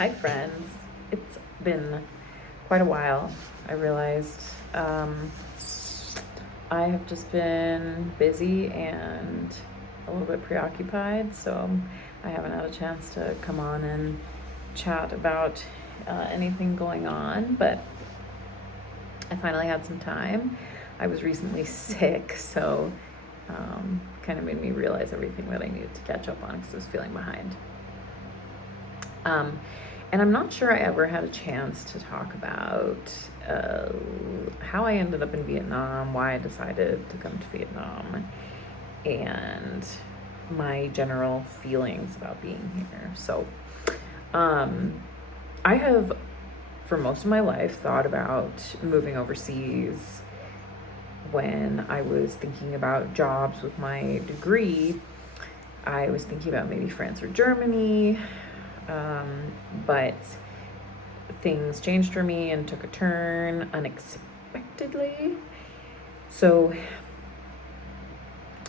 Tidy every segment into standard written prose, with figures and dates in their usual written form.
Hi, friends. It's been quite a while. I realized I have just been busy and a little bit preoccupied, so I haven't had a chance to come on and chat about anything going on, but I finally had some time. I was recently sick, so kind of made me realize everything that I needed to catch up on because I was feeling behind. And I'm not sure I ever had a chance to talk about how I ended up in Vietnam, why I decided to come to Vietnam, and my general feelings about being here. So, I have, for most of my life, thought about moving overseas. When I was thinking about jobs with my degree, I was thinking about maybe France or Germany. But things changed for me and took a turn unexpectedly. So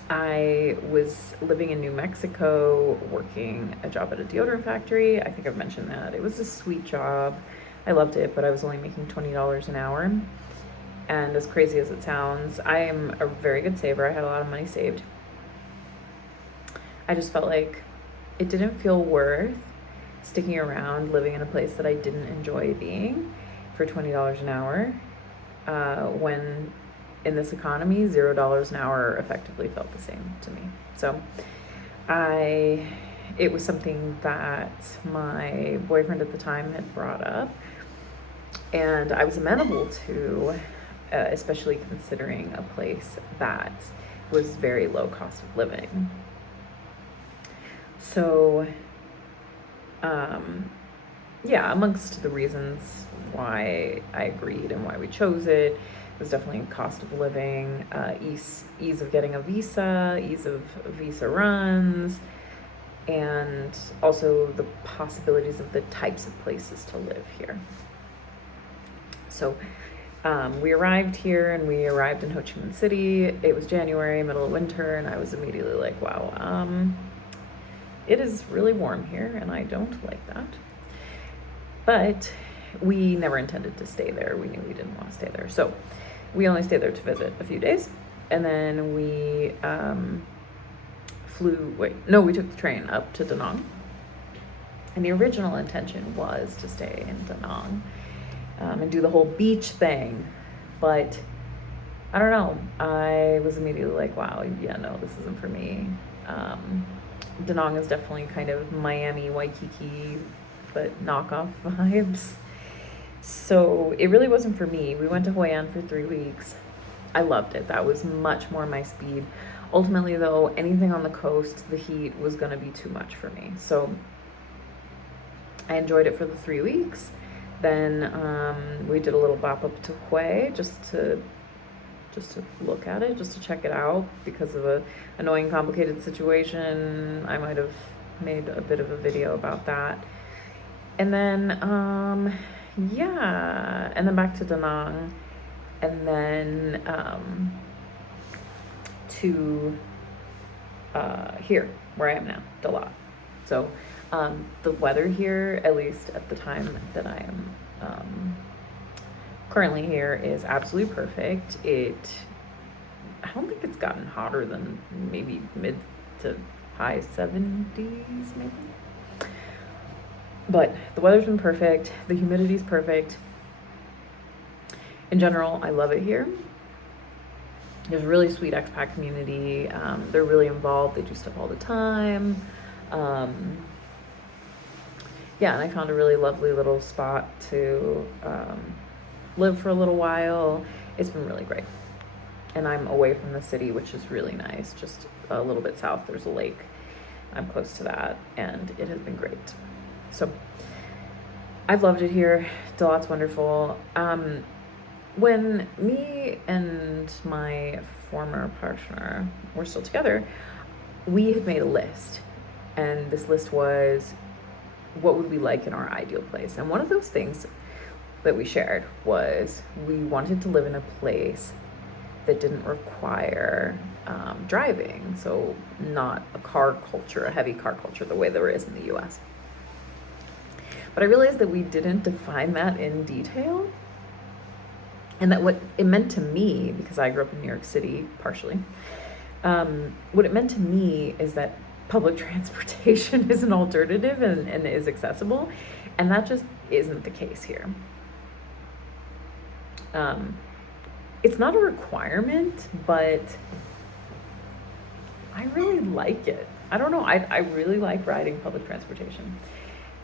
I was living in New Mexico, working a job at a deodorant factory. I think I've mentioned that. It was a sweet job. I loved it, but I was only making $20 an hour. And as crazy as it sounds, I am a very good saver. I had a lot of money saved. I just felt like it didn't feel worth sticking around living in a place that I didn't enjoy being for $20 an hour when in this economy $0 an hour effectively felt the same to me. So it was something that my boyfriend at the time had brought up, and I was amenable to, especially considering a place that was very low cost of living. So yeah, amongst the reasons why I agreed and why we chose it was definitely cost of living, ease of getting a visa, ease of visa runs, and also the possibilities of the types of places to live here. So we arrived here, and we arrived in Ho Chi Minh City. It was January, middle of winter, and I was immediately like, wow, it is really warm here, and I don't like that. But we never intended to stay there. We knew we didn't want to stay there. So we only stayed there to visit a few days. And then we we took the train up to Da Nang. And the original intention was to stay in Da Nang and do the whole beach thing. But I don't know. I was immediately like, wow, yeah, no, this isn't for me. Da Nang is definitely kind of Miami, Waikiki, but knockoff vibes. So it really wasn't for me. We went to Hoi An for 3 weeks. I loved it. That was much more my speed. Ultimately, though, anything on the coast, the heat was going to be too much for me. So I enjoyed it for the 3 weeks. Then we did a little bop up to Hue just to look at it, just to check it out. Because of a annoying, complicated situation, I might have made a bit of a video about that. And then, and then back to Da Nang, and then to here, where I am now, Dalat. So the weather here, at least at the time that I am currently here, is absolutely perfect. I don't think it's gotten hotter than maybe mid to high 70s, maybe. But the weather's been perfect. The humidity's perfect. In general, I love it here. There's a really sweet expat community. They're really involved. They do stuff all the time. Yeah, and I found a really lovely little spot to live for a little while. It's been really great. And I'm away from the city, which is really nice. Just a little bit south, there's a lake. I'm close to that, and it has been great. So I've loved it here. Dalat's wonderful. When me and my former partner were still together, we had made a list. And this list was, what would we like in our ideal place? And one of those things that we shared was we wanted to live in a place that didn't require driving. So not a car culture, a heavy car culture, the way there is in the US. But I realized that we didn't define that in detail. And that what it meant to me, because I grew up in New York City partially, what it meant to me is that public transportation is an alternative and is accessible. And that just isn't the case here. It's not a requirement, but I really like it. I don't know. I really like riding public transportation.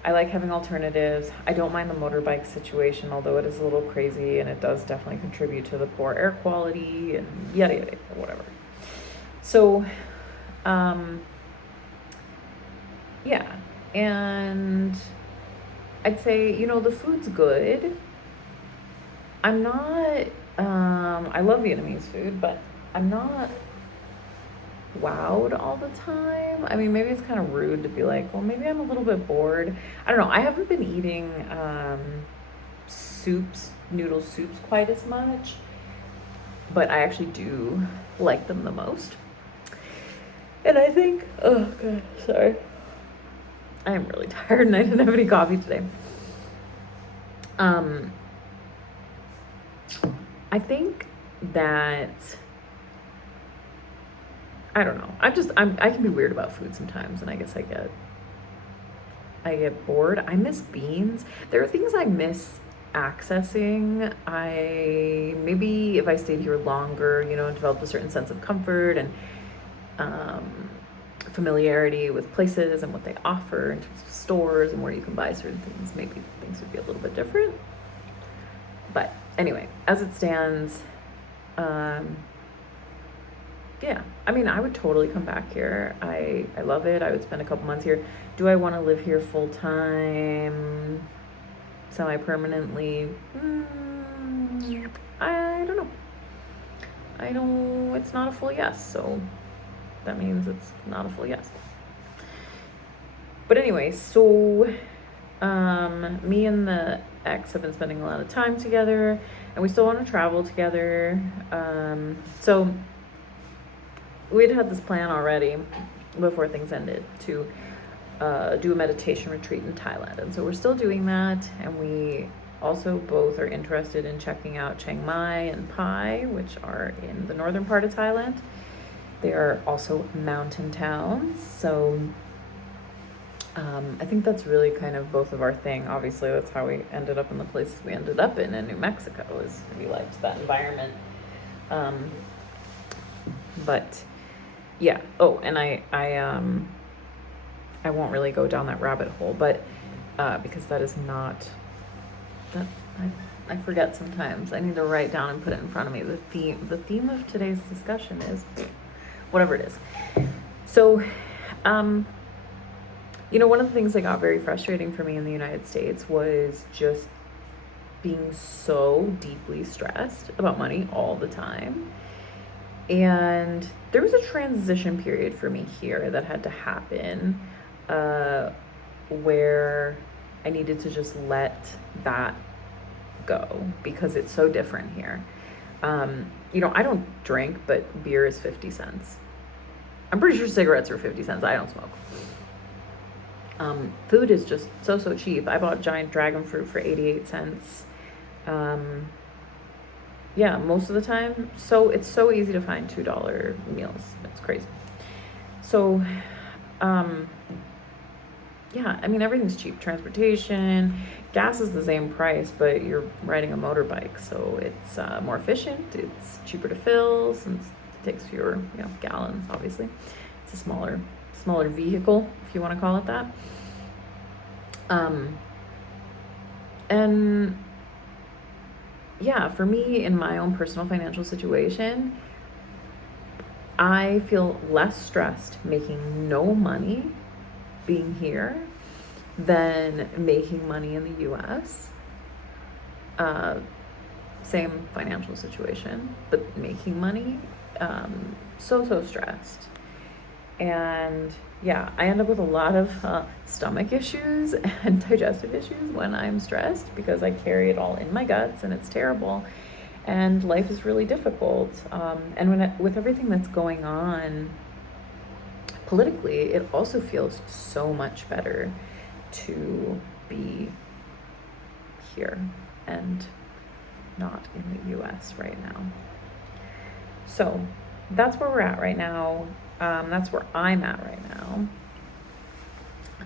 I like having alternatives. I don't mind the motorbike situation, although it is a little crazy and it does definitely contribute to the poor air quality and yada yada, whatever. So, yeah. And I'd say, the food's good. I'm not, I love Vietnamese food, but I'm not wowed all the time. I mean, maybe it's kind of rude to be like, well, maybe I'm a little bit bored. I don't know. I haven't been eating noodle soups quite as much, but I actually do like them the most. And I think, oh God, sorry. I am really tired and I didn't have any coffee today. I think that, I don't know. I can be weird about food sometimes, and I guess I get bored. I miss beans. There are things I miss accessing. Maybe if I stayed here longer, developed a certain sense of comfort and familiarity with places and what they offer in terms of stores and where you can buy certain things, maybe things would be a little bit different. But anyway, as it stands, yeah, I mean, I would totally come back here. I love it. I would spend a couple months here. Do I want to live here full time, semi-permanently? I don't know. It's not a full yes, so that means it's not a full yes. But anyway, so me and the ex have been spending a lot of time together, and we still want to travel together. So we'd had this plan already before things ended to do a meditation retreat in Thailand. And so we're still doing that. And we also both are interested in checking out Chiang Mai and Pai, which are in the northern part of Thailand. They are also mountain towns. So I think that's really kind of both of our thing. Obviously, that's how we ended up in the places we ended up in New Mexico, is we liked that environment. But yeah. Oh, and I won't really go down that rabbit hole, but because that is not that I forget sometimes. I need to write down and put it in front of me. The theme of today's discussion is whatever it is. So, one of the things that got very frustrating for me in the United States was just being so deeply stressed about money all the time. And there was a transition period for me here that had to happen, where I needed to just let that go because it's so different here. I don't drink, but beer is 50 cents. I'm pretty sure cigarettes are 50 cents. I don't smoke. Food is just so cheap. I bought giant dragon fruit for 88 cents. Yeah, most of the time. So it's so easy to find $2 meals. It's crazy. So, yeah, I mean, everything's cheap. Transportation, gas is the same price, but you're riding a motorbike. So it's more efficient. It's cheaper to fill since it takes fewer, gallons, obviously. It's a smaller vehicle, if you want to call it that. And yeah, for me, in my own personal financial situation, I feel less stressed making no money being here than making money in the US. Same financial situation, but making money, so stressed. And yeah, I end up with a lot of stomach issues and digestive issues when I'm stressed because I carry it all in my guts and it's terrible. And life is really difficult. And with everything that's going on politically, it also feels so much better to be here and not in the US right now. So that's where we're at right now. That's where I'm at right now.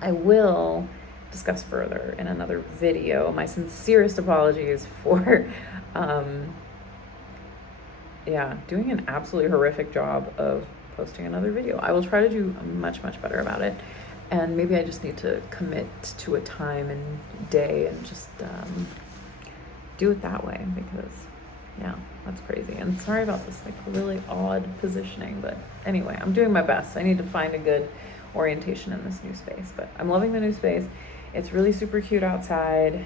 I will discuss further in another video. My sincerest apologies for doing an absolutely horrific job of posting another video. I will try to do much better about it, and maybe I just need to commit to a time and day and just do it that way, because that's crazy. And sorry about this like really odd positioning, but anyway, I'm doing my best. I need to find a good orientation in this new space, but I'm loving the new space. It's really super cute outside.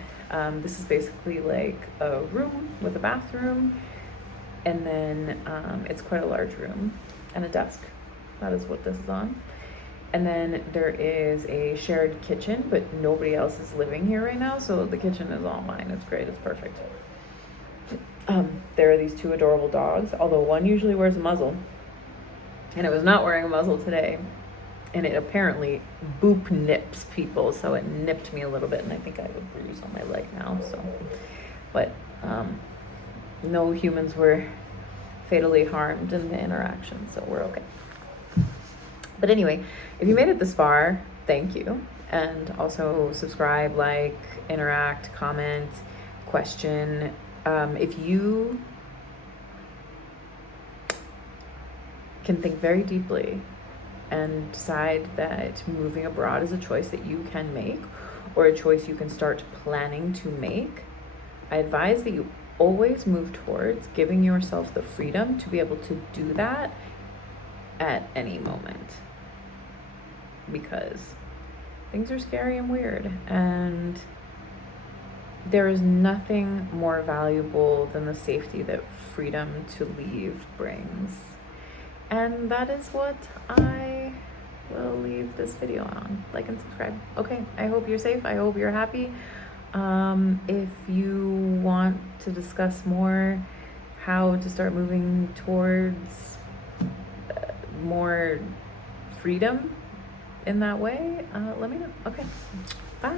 This is basically like a room with a bathroom, and then it's quite a large room and a desk. That is what this is on. And then there is a shared kitchen, but nobody else is living here right now, so the kitchen is all mine. It's great. It's perfect. There are these two adorable dogs, although one usually wears a muzzle, and it was not wearing a muzzle today. And it apparently boop nips people, so it nipped me a little bit, and I think I have a bruise on my leg now. So, but no humans were fatally harmed in the interaction, so we're okay. But anyway, if you made it this far, thank you. And also subscribe, like, interact, comment, question. If you can think very deeply and decide that moving abroad is a choice that you can make, or a choice you can start planning to make, I advise that you always move towards giving yourself the freedom to be able to do that at any moment, because things are scary and weird, and there is nothing more valuable than the safety that freedom to leave brings. And that is what I will leave this video on. Like and subscribe. Okay, I hope you're safe. I hope you're happy. If you want to discuss more how to start moving towards more freedom in that way, let me know. Okay, bye.